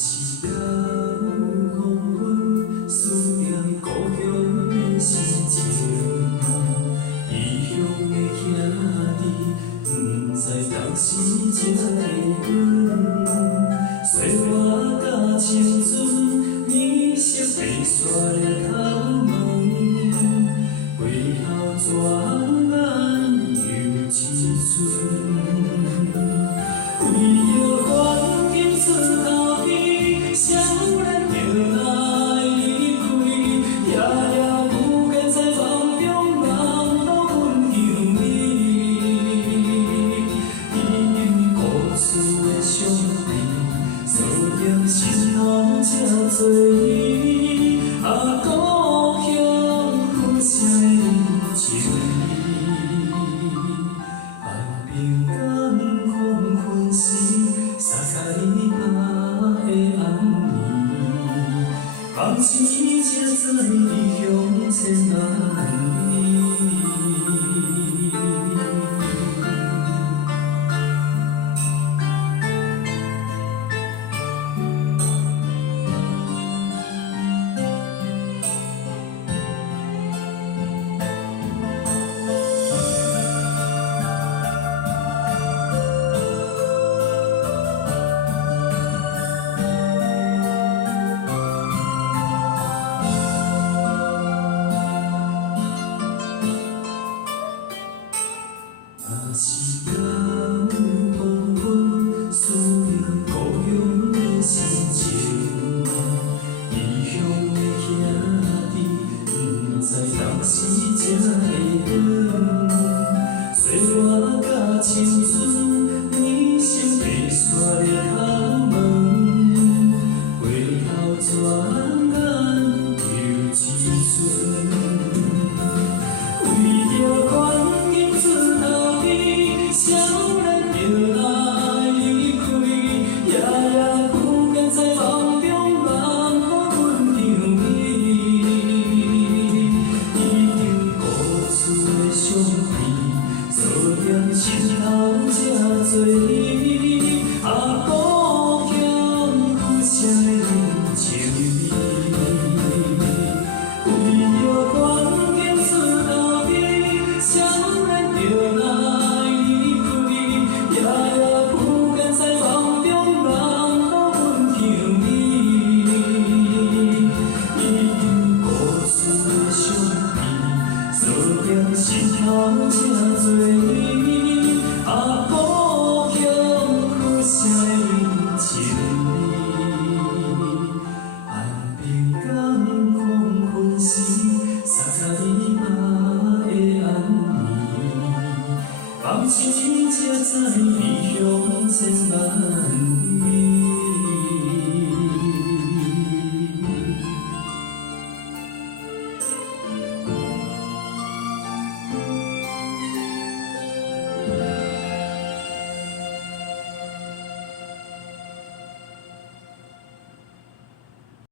是到黄昏，思念故乡的心情。异乡的兄弟，不知当时才会远。岁月甲青春，年少白雪的头毛，归后转眼又一春。为着环境出头天，少年就爱离开，夜夜不间在梦中梦到阮乡里。因故事的伤悲，思念心头这多年，故乡好声的情意。平淡黄昏时，洒下你拍的红棉，梦醒才知离乡千万里。